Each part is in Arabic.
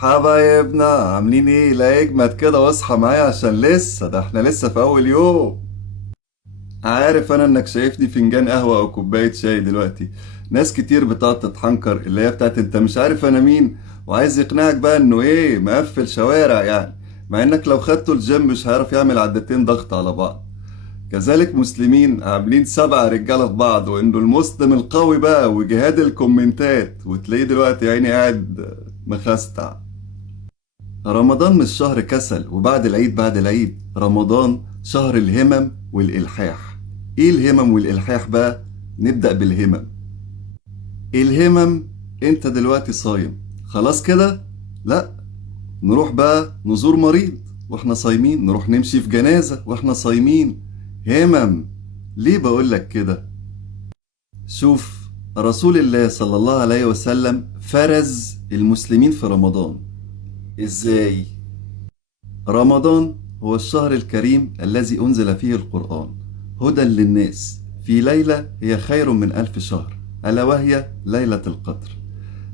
حبايبنا عاملين ايه؟ لا اجمد كده واصحى معايا عشان ده احنا لسه في اول يوم. عارف انا انك شايفني فنجان قهوة او كوباية شاي دلوقتي. ناس كتير بتقعد تتحنكر اللي هي بتاعت انت مش عارف انا مين، وعايز يقنعك بقى انه ايه مقفل شوارع يعني. مع انك لو خدته الجيم مش هيعرف يعمل عدتين ضغط على بعض. كذلك مسلمين عاملين 7 رجالة في بعض، وانه المسلم القوي بقى وجهاد الكومنتات، وتلاقيه دلوقتي يعني قاعد مخستع. رمضان مش شهر كسل وبعد العيد بعد العيد، رمضان شهر الهمم والإلحاح. ايه الهمم والإلحاح بقى؟ نبدأ بالهمم. الهمم، انت دلوقتي صايم خلاص كده؟ لا، نروح بقى نزور مريض واحنا صايمين، نروح نمشي في جنازة واحنا صايمين. همم. ليه بقولك كده؟ شوف، رسول الله صلى الله عليه وسلم فرز المسلمين في رمضان. ازاي؟ رمضان هو الشهر الكريم الذي أنزل فيه القرآن هدى للناس في ليلة هي خير من 1000 شهر، ألا وهي ليلة القدر.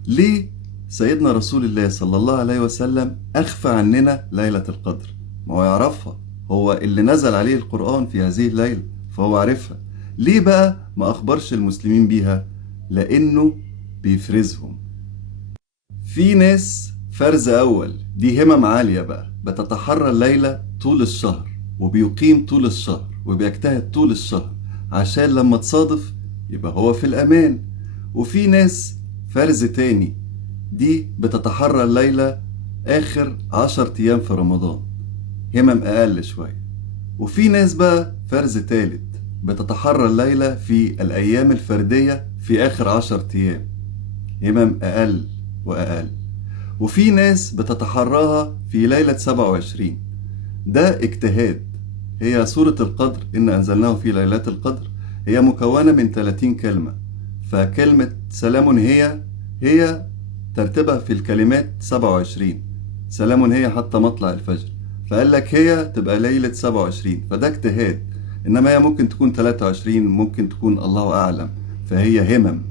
ليه سيدنا رسول الله صلى الله عليه وسلم أخفى عننا ليلة القدر؟ ما هو يعرفها، هو اللي نزل عليه القرآن في هذه الليلة فهو عارفها. ليه بقى ما أخبرش المسلمين بيها؟ لأنه بيفرزهم. في ناس فرز أول دي همم عالية بقى، بتتحرى الليلة طول الشهر، وبيقيم طول الشهر وبيجتهد طول الشهر عشان لما تصادف يبقى هو في الأمان. وفي ناس فرز تاني، دي بتتحرى الليلة آخر 10 أيام في رمضان، همم أقل شوية. وفي ناس بقى فرز تالت بتتحرى الليلة في الأيام الفردية في آخر 10 أيام، همم أقل وأقل. وفي ناس بتتحراها في ليلة 27، ده اجتهاد. هي سورة القدر إن أنزلناه في ليلة القدر هي مكونة من 30 كلمة، فكلمة سلام هي ترتيبها في الكلمات 27. سلام هي حتى مطلع الفجر، فقال لك هي تبقى ليلة 27، فده اجتهاد. إنما هي ممكن تكون 23، ممكن تكون الله أعلم، فهي همم.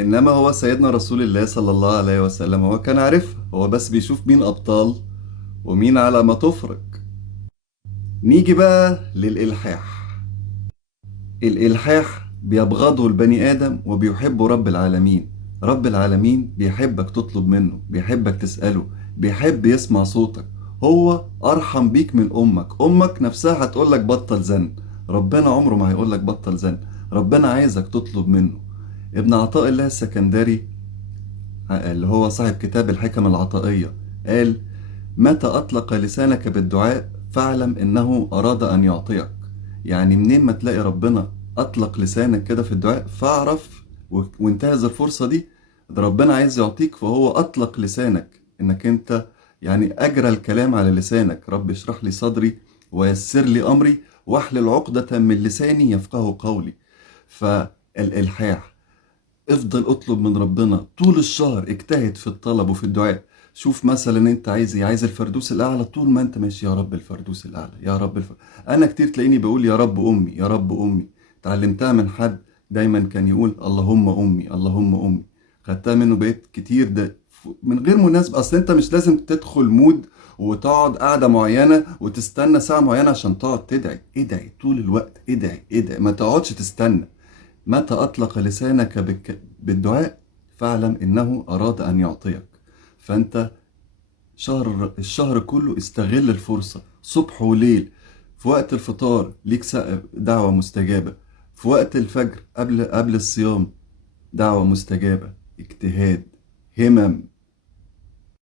انما هو سيدنا رسول الله صلى الله عليه وسلم هو كان عارفها، هو بس بيشوف مين ابطال ومين على ما تفرق. نيجي بقى للإلحاح. الإلحاح بيبغضه البني آدم وبيحبه رب العالمين. رب العالمين بيحبك تطلب منه، بيحبك تسأله، بيحب يسمع صوتك. هو أرحم بيك من أمك نفسها هتقولك بطل زن. ربنا عمره ما هيقولك بطل زن، ربنا عايزك تطلب منه. ابن عطاء الله السكندري اللي هو صاحب كتاب الحكم العطائية قال: متى أطلق لسانك بالدعاء فاعلم إنه أراد أن يعطيك. يعني منين ما تلاقي ربنا أطلق لسانك كده في الدعاء فاعرف وانتهز الفرصة دي، ده ربنا عايز يعطيك، فهو أطلق لسانك إنك أنت يعني أجرى الكلام على لسانك. رب اشرح لي صدري ويسر لي أمري واحلل عقدة من لساني يفقه قولي. فالإلحاح، افضل اطلب من ربنا طول الشهر، اجتهد في الطلب وفي الدعاء. شوف مثلا انت عايز ايه، عايز الفردوس الاعلى، طول ما انت ماشي يا رب الفردوس الاعلى يا رب انا كتير تلاقيني بقول يا رب امي يا رب امي، اتعلمتها من حد دايما كان يقول اللهم امي اللهم امي، خدتها منه بقيت كتير. ده من غير مناسبة، اصل انت مش لازم تدخل مود وتقعد قعدة معينة وتستنى ساعة معينة عشان تقعد تدعي. ادعي طول الوقت، ادعي ادعي، ما تقعدش تستنى. متى أطلق لسانك بالدعاء فاعلم إنه أراد أن يعطيك. فأنت الشهر كله استغل الفرصة، صبح وليل. في وقت الفطار ليك دعوة مستجابة، في وقت الفجر قبل الصيام دعوة مستجابة. اجتهاد، همم.